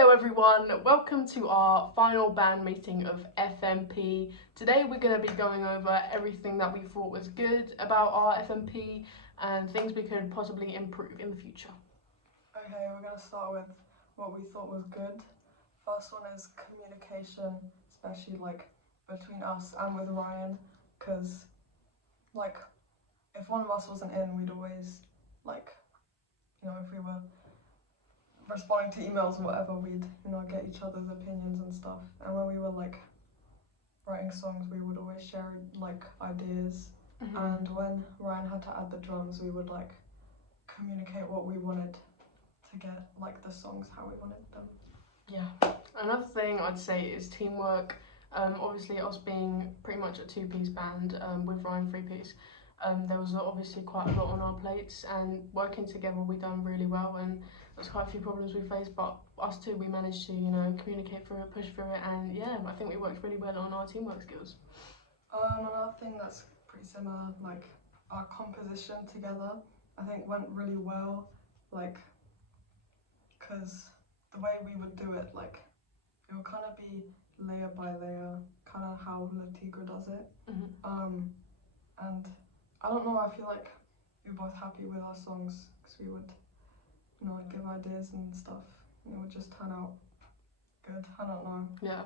Hello everyone, welcome to our final band meeting of FMP. Today we're going to be going over everything that we thought was good about our FMP and things we could possibly improve in the future. Okay, we're going to start with what we thought was good. First one is communication, especially between us and with Ryan, because if one of us wasn't in, we'd always if we were responding to emails or whatever, we'd get each other's opinions and stuff. And when we were writing songs, we would always share ideas. And when Ryan had to add the drums, we would communicate what we wanted to get the songs how we wanted them. Yeah. Another thing I'd say is teamwork. Obviously us being pretty much a two-piece band with Ryan three-piece, there was obviously quite a lot on our plates, and working together we done really well, and there's quite a few problems we faced, but us two, we managed to communicate through it, push through it, and yeah, I think we worked really well on our teamwork skills. Another thing that's pretty similar, our composition together, I think went really well, because the way we would do it, it would kind of be layer by layer, kind of how Le Tigre does it. And I don't know, I feel like we were both happy with our songs, because we would give ideas and stuff, and it would just turn out good. I don't know. Yeah.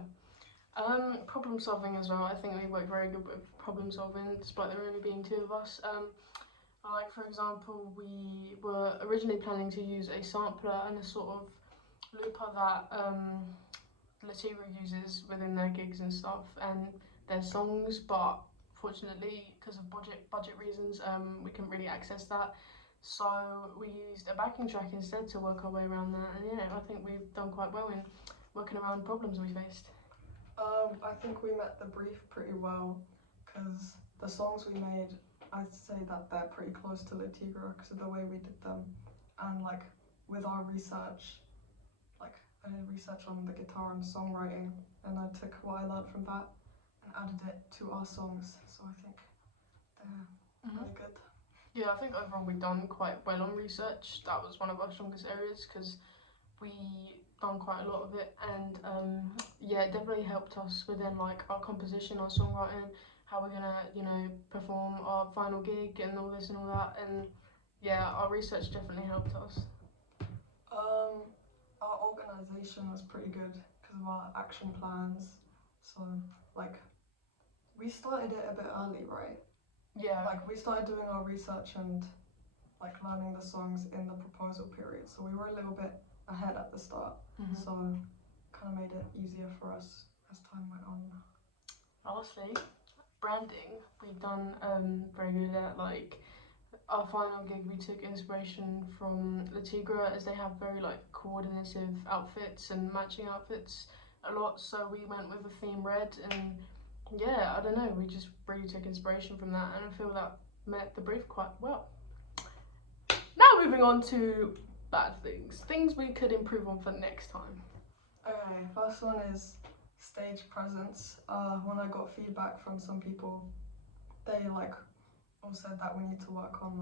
Problem solving as well. I think we worked very good with problem solving, despite there only being two of us. For example, we were originally planning to use a sampler and a sort of looper that Le Tigre uses within their gigs and stuff and their songs, but fortunately, because of budget reasons, we couldn't really access that. So we used a backing track instead to work our way around that, and yeah, I think we've done quite well in working around problems we faced. I think we met the brief pretty well, because the songs we made, I'd say that they're pretty close to Le Tigre because of the way we did them, and with our research, I did research on the guitar and songwriting, and I took what I learned from that and added it to our songs, so I think they're really good. Yeah, I think overall we've done quite well on research. That was one of our strongest areas because we done quite a lot of it, and yeah, it definitely helped us within our composition, our songwriting, how we're gonna perform our final gig and all this and all that, and yeah, our research definitely helped us. Our organisation was pretty good because of our action plans, so we started it a bit early, right? Yeah. We started doing our research and learning the songs in the proposal period, so we were a little bit ahead at the start, so kind of made it easier for us as time went on. Lastly, branding. We've done very good at our final gig. We took inspiration from Le Tigre, as they have very coordinative outfits and matching outfits a lot, so we went with the theme red, and yeah, I don't know, we just really took inspiration from that, and I feel that met the brief quite well. Now moving on to bad things we could improve on for next time. Okay, first one is stage presence. When I got feedback from some people, they all said that we need to work on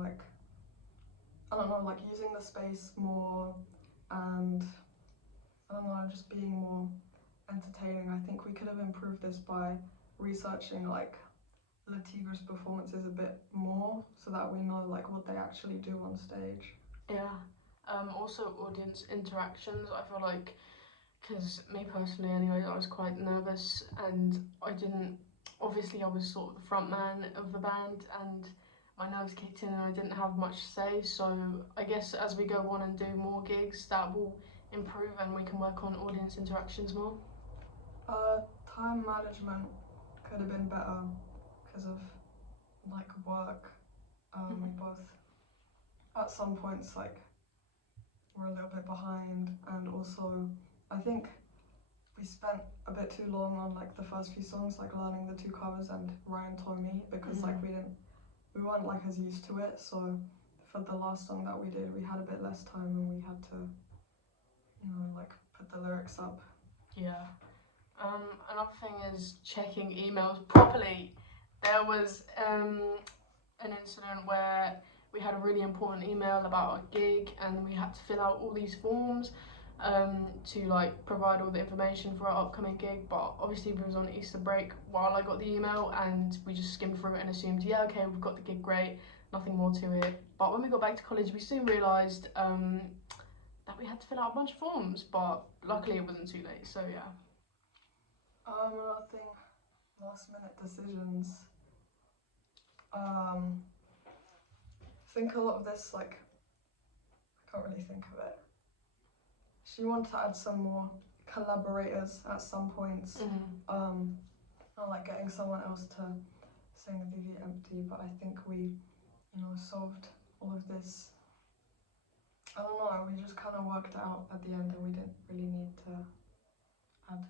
I don't know, using the space more, and I don't know, just being more entertaining. I think we could have improved this by researching Le Tigre's performances a bit more, so that we know what they actually do on stage. Yeah. Also audience interactions. I feel like, because me personally anyway, I was quite nervous, and obviously I was sort of the front man of the band, and my nerves kicked in and I didn't have much to say, so I guess as we go on and do more gigs, that will improve and we can work on audience interactions more. Time management could have been better because of work. We both at some points were a little bit behind, and also I think we spent a bit too long on the first few songs, learning the two covers and Ryan told me, because we weren't as used to it, so for the last song that we did, we had a bit less time and we had to put the lyrics up. Yeah. Another thing is checking emails properly. There was an incident where we had a really important email about our gig and we had to fill out all these forms, to like provide all the information for our upcoming gig. But obviously we was on Easter break while I got the email, and we just skimmed through it and assumed, yeah, okay, we've got the gig, great, nothing more to it. But when we got back to college, we soon realised that we had to fill out a bunch of forms, but luckily it wasn't too late, so yeah. Another thing, last minute decisions. I think a lot of this, like, I can't really think of it. She wanted to add some more collaborators at some points. And like getting someone else to sing Vivi Empty, but I think we, solved all of this. I don't know, we just kind of worked it out at the end and we didn't really need to add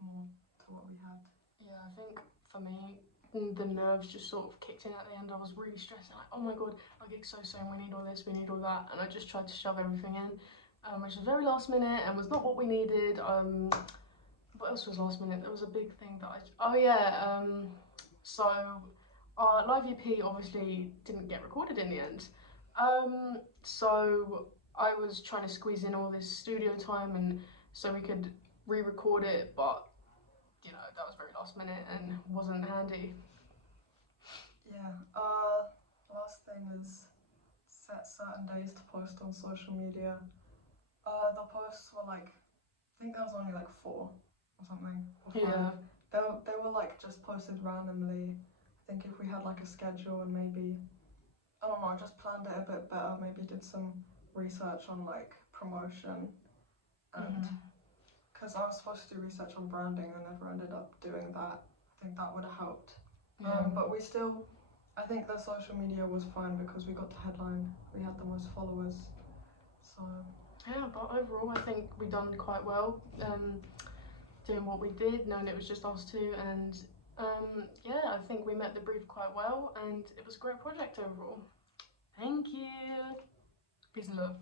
more to what we had. Yeah, I think for me, the nerves just sort of kicked in at the end. I was really stressed, like, oh my god, our gig's so soon, we need all this, we need all that, and I just tried to shove everything in, which was very last minute and was not what we needed. What else was last minute? There was a big thing that so our live EP obviously didn't get recorded in the end. So I was trying to squeeze in all this studio time and so we could re-record it, but that was very last minute and wasn't handy. Yeah, last thing is set certain days to post on social media. The posts were like, I think there was only like 4 or something, or 5. Yeah. They were like just posted randomly. I think if we had like a schedule and maybe, I don't know, just planned it a bit better, maybe did some research on like promotion, and because I was supposed to do research on branding and I never ended up doing that. I think that would have helped. But we still, I think the social media was fine because we got to headline, we had the most followers, so. Yeah, but overall I think we done quite well, doing what we did, knowing it was just us two, and yeah, I think we met the brief quite well and it was a great project overall. Thank you. Peace and love.